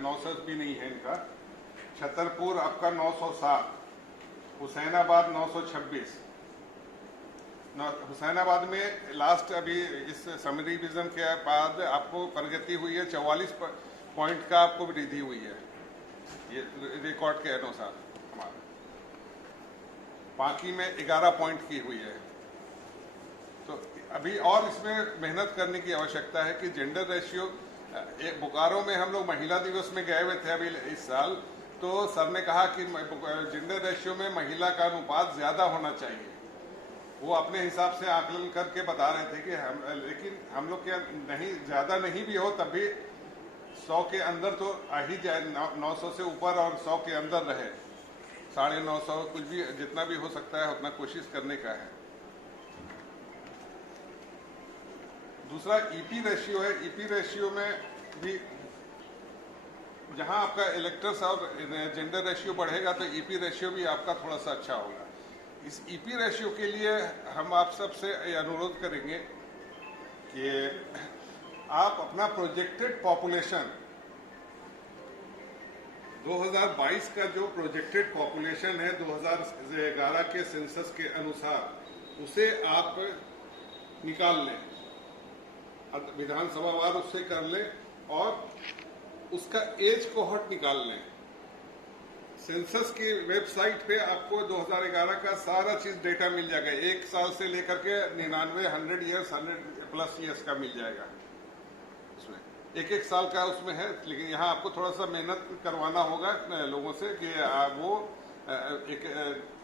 900 भी नहीं है इनका। छतरपुर आपका 907, हुसैनाबाद 926। हुसैनाबाद में लास्ट अभी इस समरी रिवीजन के बाद आपको प्रगति हुई है, 44 पॉइंट का आपको वृद्धि हुई है, ये रिकॉर्ड के अनुसार हमारा। बाकी में 11 पॉइंट की हुई है। तो अभी और इसमें मेहनत करने की आवश्यकता है कि जेंडर रेशियो, बोकारो में हम लोग महिला दिवस में गए हुए थे अभी इस साल, तो सर ने कहा कि जेंडर रेशियो में महिला का अनुपात ज्यादा होना चाहिए। वो अपने हिसाब से आकलन करके बता रहे थे कि लेकिन हम लोग के नहीं, ज्यादा नहीं भी हो तब भी 100 के अंदर तो आ ही जाए, 900 से ऊपर और 100 के अंदर रहे, 950 कुछ भी, जितना भी हो सकता है उतना कोशिश करने का है। दूसरा ईपी रेशियो है। ईपी रेशियो में भी जहां आपका इलेक्टर्स और जेंडर रेशियो बढ़ेगा तो ईपी रेशियो भी आपका थोड़ा सा अच्छा होगा। इस ईपी रेशियो के लिए हम आप सबसे अनुरोध करेंगे कि आप अपना प्रोजेक्टेड पॉपुलेशन 2022 का जो प्रोजेक्टेड पॉपुलेशन है 2011 के सेंसस के अनुसार उसे आप निकाल लें, विधानसभा वार उससे कर लें और उसका एज कोहॉर्ट निकाल लें। सेंसस की वेबसाइट पे आपको 2011 का सारा चीज डेटा मिल जाएगा, 1 साल से लेकर के 99, 100 ईयर्स, 100+ ईयर्स का मिल जाएगा। उसमें एक साल का उसमें है, लेकिन यहाँ आपको थोड़ा सा मेहनत करवाना होगा लोगों से कि वो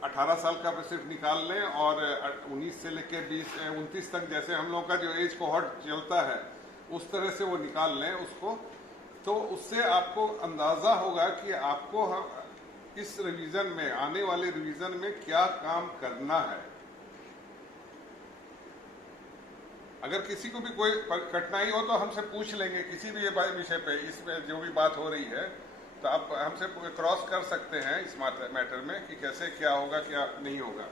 18 साल का सिर्फ निकाल लें और 19 से लेकर 29 तक, जैसे हम लोगों का जो एज कोहॉर्ट चलता है उस तरह से वो निकाल लें उसको। तो उससे आपको अंदाजा होगा कि आपको इस रिवीजन में, आने वाले रिवीजन में क्या काम करना है। अगर किसी को भी कोई कठिनाई हो तो हमसे पूछ लेंगे किसी भी विषय पे, इसमें जो भी बात हो रही है तो आप हमसे क्रॉस कर सकते हैं इस मैटर में कि कैसे क्या होगा क्या नहीं होगा।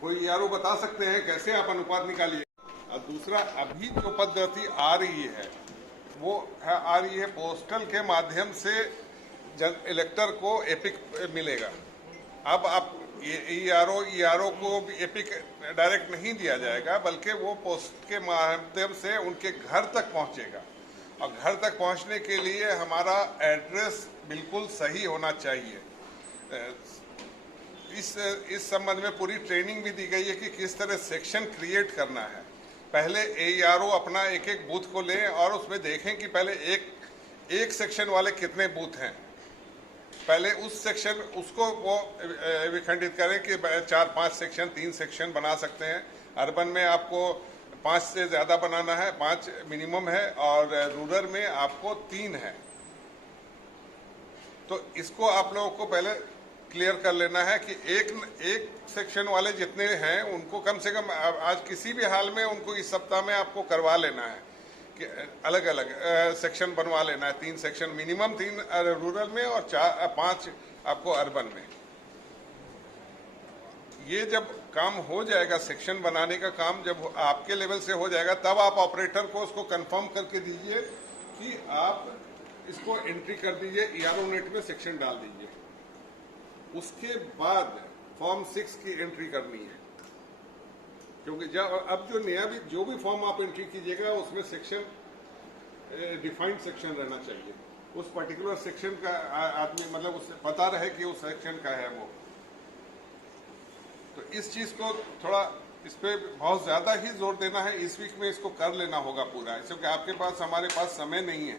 कोई यारो बता सकते हैं कैसे आप अनुपात निकालिए। और दूसरा, अभी जो पद्धति आ रही है वो आ रही है पोस्टल के माध्यम से इलेक्टर को एपिक मिलेगा। अब आप ईआरओ को एपिक डायरेक्ट नहीं दिया जाएगा, बल्कि वो पोस्ट के माध्यम से उनके घर तक पहुंचेगा। और घर तक पहुंचने के लिए हमारा एड्रेस बिल्कुल सही होना चाहिए। इस संबंध में पूरी ट्रेनिंग भी दी गई है कि किस तरह सेक्शन क्रिएट करना है। पहले एईआरओ अपना एक एक बूथ को लें और उसमें देखें कि पहले एक सेक्शन वाले कितने बूथ हैं। पहले उस सेक्शन उसको वो विखंडित करें कि 4-5 सेक्शन, 3 सेक्शन बना सकते हैं। अर्बन में आपको 5 से ज़्यादा बनाना है, 5 मिनिमम है, और रूरल में आपको 3 है। तो इसको आप लोगों को पहले क्लियर कर लेना है कि एक सेक्शन वाले जितने हैं उनको कम से कम आज किसी भी हाल में उनको इस सप्ताह में आपको करवा लेना है कि अलग अलग सेक्शन बनवा लेना है। 3 सेक्शन मिनिमम, 3 रूरल में और 5 आपको अर्बन में। ये जब काम हो जाएगा, सेक्शन बनाने का काम जब आपके लेवल से हो जाएगा, तब आप ऑपरेटर को उसको कंफर्म करके दीजिए कि आप इसको एंट्री कर दीजिए, ईआरओ नेट में सेक्शन डाल दीजिए। उसके बाद फॉर्म 6 की एंट्री करनी है, क्योंकि जब अब जो नया भी जो भी फॉर्म आप एंट्री कीजिएगा उसमें सेक्शन, डिफाइंड सेक्शन रहना चाहिए। उस पर्टिकुलर सेक्शन का आदमी, मतलब उसे पता रहे कि उस सेक्शन का है वो। तो इस चीज को थोड़ा, इस पे बहुत ज्यादा ही जोर देना है। इस वीक में इसको कर लेना होगा पूरा, क्योंकि आपके पास, हमारे पास समय नहीं है।